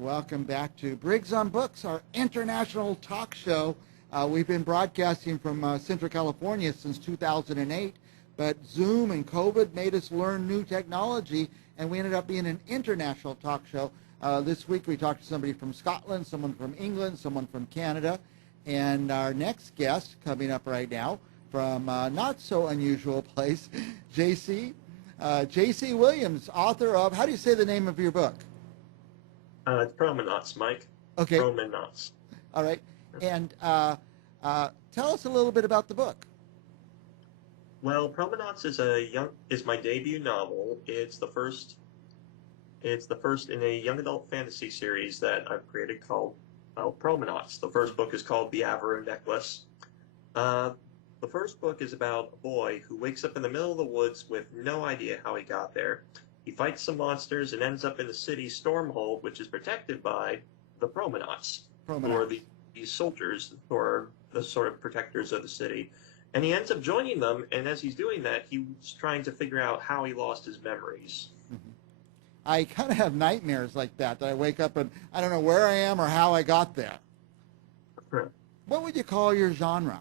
Welcome back to Briggs on Books, our international talk show. We've been broadcasting from Central California since 2008, but Zoom and COVID made us learn new technology, and we ended up being an international talk show. This week we talked to somebody from Scotland, someone from England, someone from Canada, and our next guest coming up right now from not so unusual place, J.C. Williams, author of, how do you say the name of your book? It's Promenuats, Mike. Okay. Promenuats. All right. And tell us a little bit about the book. Well, Promenuats is my debut novel. It's the first in a young adult fantasy series that I've created called Promenuats. The first book is called The Avarune Necklace. The first book is about a boy who wakes up in the middle of the woods with no idea how he got there. He fights some monsters and ends up in the city's Stormhold, which is protected by the Promenuats, who are these soldiers who are the sort of protectors of the city. And he ends up joining them, and as he's doing that, he's trying to figure out how he lost his memories. Mm-hmm. I kind of have nightmares like that I wake up and I don't know where I am or how I got there. Sure. What would you call your genre?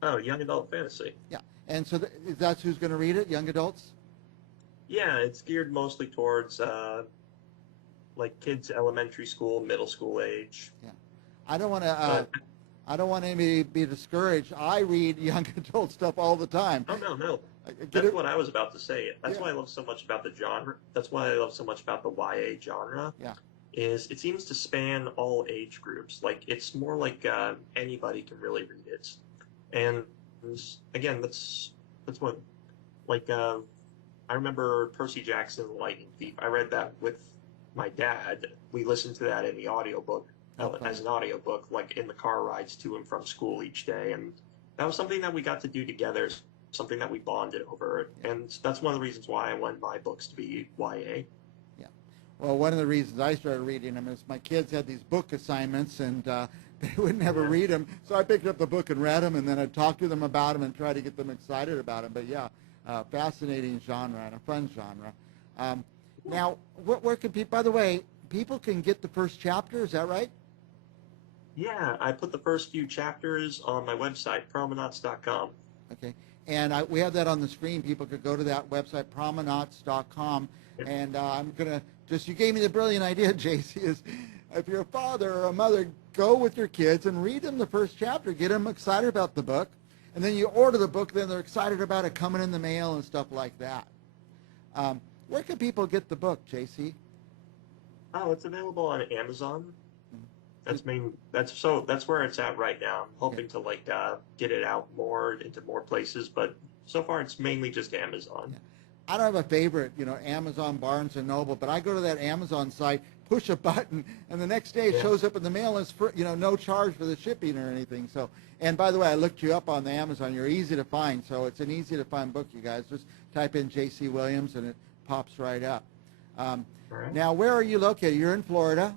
Oh, young adult fantasy. Yeah, and so that's who's going to read it, young adults? Yeah, it's geared mostly towards like kids, elementary school, middle school age. Yeah, I don't want anybody to be discouraged. I read young adult stuff all the time. Oh no. That's what I was about to say. That's why I love so much about the genre. That's why I love so much about the YA genre. Yeah. Is it seems to span all age groups. Like it's more like anybody can really read it. And again, that's what like. I remember Percy Jackson and the Lightning Thief. I read that with my dad. We listened to that in the audiobook, as an audiobook, like in the car rides to and from school each day. And that was something that we got to do together, something that we bonded over. And that's one of the reasons why I wanted my books to be YA. Yeah. Well, one of the reasons I started reading them is my kids had these book assignments and they would never read them. So I picked up the book and read them, and then I'd talk to them about them and try to get them excited about them. But yeah. Fascinating genre and a fun genre. Now, where can people, by the way, people can get the first chapter, is that right? Yeah, I put the first few chapters on my website, promenuats.com. Okay, and we have that on the screen. People could go to that website, promenuats.com, and I'm going to, you gave me the brilliant idea, JC, is if you're a father or a mother, go with your kids and read them the first chapter, get them excited about the book. And then you order the book, then they're excited about it coming in the mail and stuff like that. Where can people get the book, JC? Oh, it's available on Amazon. That's where it's at right now. I'm hoping to get it out more into more places, but so far it's mainly just Amazon. Yeah. I don't have a favorite, Amazon, Barnes and Noble, but I go to that Amazon site, push a button, and the next day it shows up in the mail, and it's for, no charge for the shipping or anything. So, and by the way, I looked you up on the Amazon. You're easy to find, so it's an easy to find book, you guys. Just type in J.C. Williams, and it pops right up. Right. Now, where are you located? You're in Florida?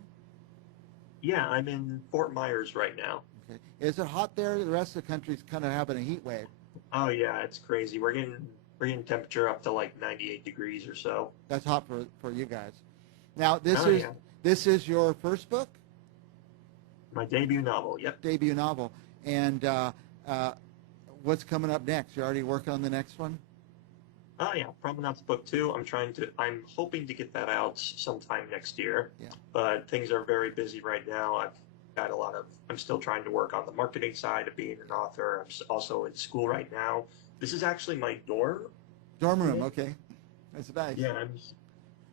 Yeah, I'm in Fort Myers right now. Okay. Is it hot there? The rest of the country's kind of having a heat wave. Oh yeah, it's crazy. We're getting temperature up to like 98 degrees or so. That's hot for you guys. Now, this is your first book? My debut novel, yep. Debut novel. And what's coming up next? You're already working on the next one? Oh yeah, Promenuats book 2. I'm hoping to get that out sometime next year. Yeah. But things are very busy right now. I'm still trying to work on the marketing side of being an author. I'm also in school right now. This is actually my dorm room. Okay, that's nice. Yeah.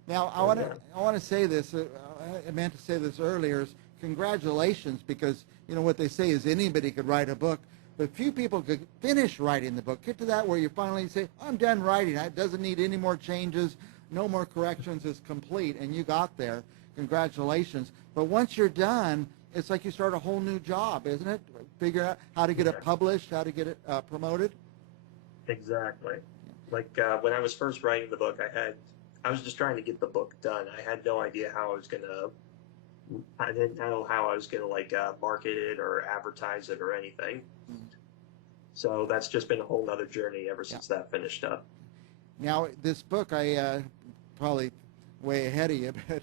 Now I want to say this. I meant to say this earlier. Is congratulations, because what they say is anybody could write a book, but few people could finish writing the book. Get to that where you finally say, I'm done writing. It doesn't need any more changes, no more corrections. It's complete, and you got there. Congratulations. But once you're done, it's like you start a whole new job, isn't it? Figure out how to get it published, how to get it promoted. Exactly. Like when I was first writing the book, I was just trying to get the book done. I had no idea how I didn't know how I was gonna market it or advertise it or anything. Mm-hmm. So that's just been a whole nother journey ever since that finished up. Now, this book, I probably way ahead of you, but,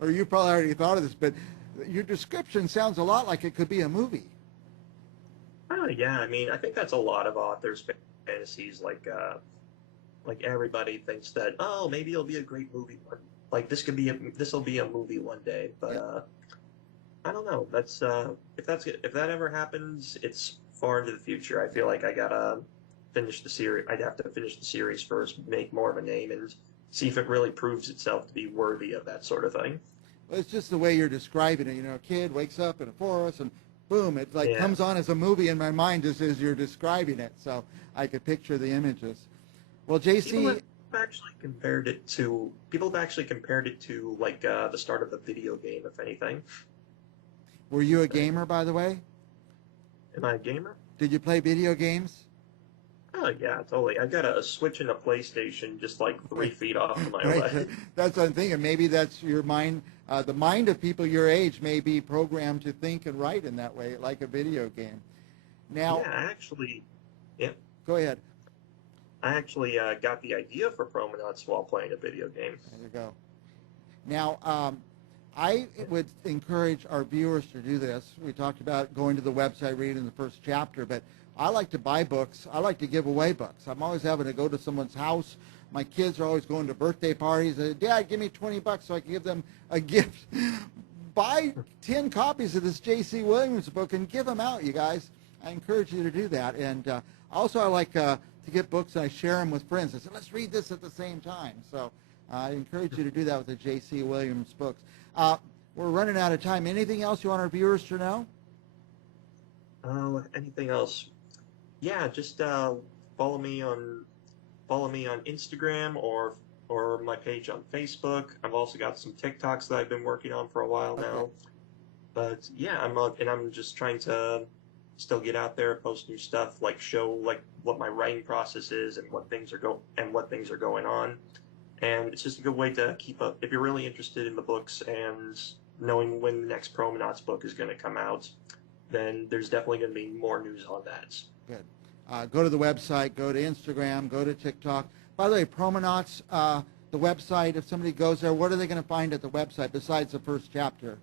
or you probably already thought of this, but your description sounds a lot like it could be a movie. Oh yeah, I mean, I think that's a lot of authors' fantasies. Like everybody thinks that, oh, maybe it'll be a great movie. Like this will be a movie one day. But Yeah. I don't know. That's if that ever happens, it's far into the future. I feel like I gotta finish the series. I'd have to finish the series first, make more of a name, and see if it really proves itself to be worthy of that sort of thing. Well, it's just the way you're describing it. A kid wakes up in a forest and boom, it like Yeah. comes on as a movie in my mind just as you're describing it. So I could picture the images. Well, People JC, have people have actually compared it to like the start of a video game, if anything. were you a But gamer, by the way? am I a gamer? Did you play video games? Oh yeah, totally. I got a Switch and a PlayStation just like 3 feet off to my Right. left. That's what I'm thinking. Maybe that's your mind. The mind of people your age may be programmed to think and write in that way, like a video game. Now, Yeah, yeah, go ahead. I actually got the idea for Promenuats while playing a video game. There you go. Now, I would encourage our viewers to do this. We talked about going to the website, reading the first chapter, but I like to buy books. I like to give away books. I'm always having to go to someone's house. My kids are always going to birthday parties. They say, Dad, give me $20 so I can give them a gift. Buy 10 copies of this J.C. Williams book and give them out, you guys. I encourage you to do that. And also I like to get books and I share them with friends. I say, let's read this at the same time. So I encourage you to do that with the J.C. Williams books. We're running out of time. Anything else you want our viewers to know? Anything else? Yeah, just follow me on Instagram or my page on Facebook. I've also got some TikToks that I've been working on for a while Okay. now. But yeah, I'm just trying to still get out there, post new stuff, like show like what my writing process is and what things are going on. And it's just a good way to keep up. If you're really interested in the books and knowing when the next Promenuts book is going to come out, then there's definitely going to be more news on that. Good. Go to the website, go to Instagram, go to TikTok. By the way, Promenauts, the website, if somebody goes there, what are they going to find at the website besides the first chapter?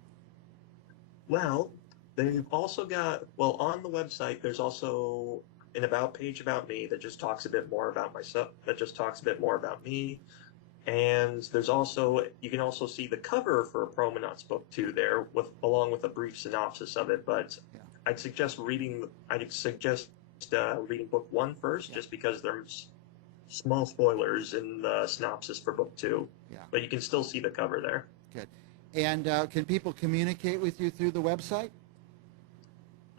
Well, they've also got, well, on the website, there's also an about page about me that just talks a bit more about myself, that just talks a bit more about me. And there's also, you can also see the cover for Promenauts book 2 there, along with a brief synopsis of it. But Yeah. I'd suggest reading book 1 first, Yeah. just because there's small spoilers in the synopsis for book 2. Yeah. But you can still see the cover there. Good. And can people communicate with you through the website?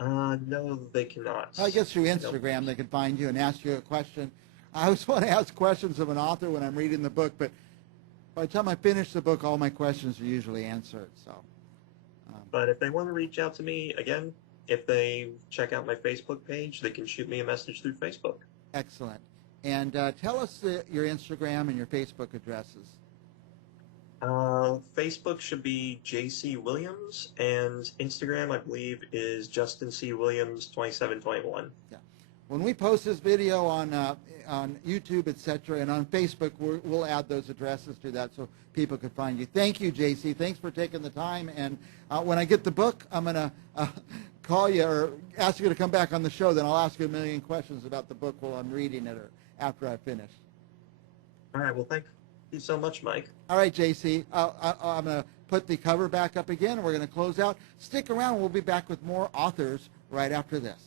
No, they cannot. I guess through I don't- Instagram they can find you and ask you a question. I always want to ask questions of an author when I'm reading the book, but by the time I finish the book, all my questions are usually answered. So, But if they want to reach out to me, again, if they check out my Facebook page, they can shoot me a message through Facebook. excellent. And tell us your Instagram and your Facebook addresses. Facebook should be JC Williams, and Instagram, I believe, is Justin C. Williams 2721. Yeah. When we post this video on YouTube, etc., and on Facebook, we'll add those addresses to that so people can find you. Thank you, JC. Thanks for taking the time. And when I get the book, I'm going to call you or ask you to come back on the show. Then I'll ask you a million questions about the book while I'm reading it or after I finish. All right, well, thank you so much, Mike. All right, JC. I'm going to put the cover back up again, and we're going to close out. Stick around. We'll be back with more authors right after this.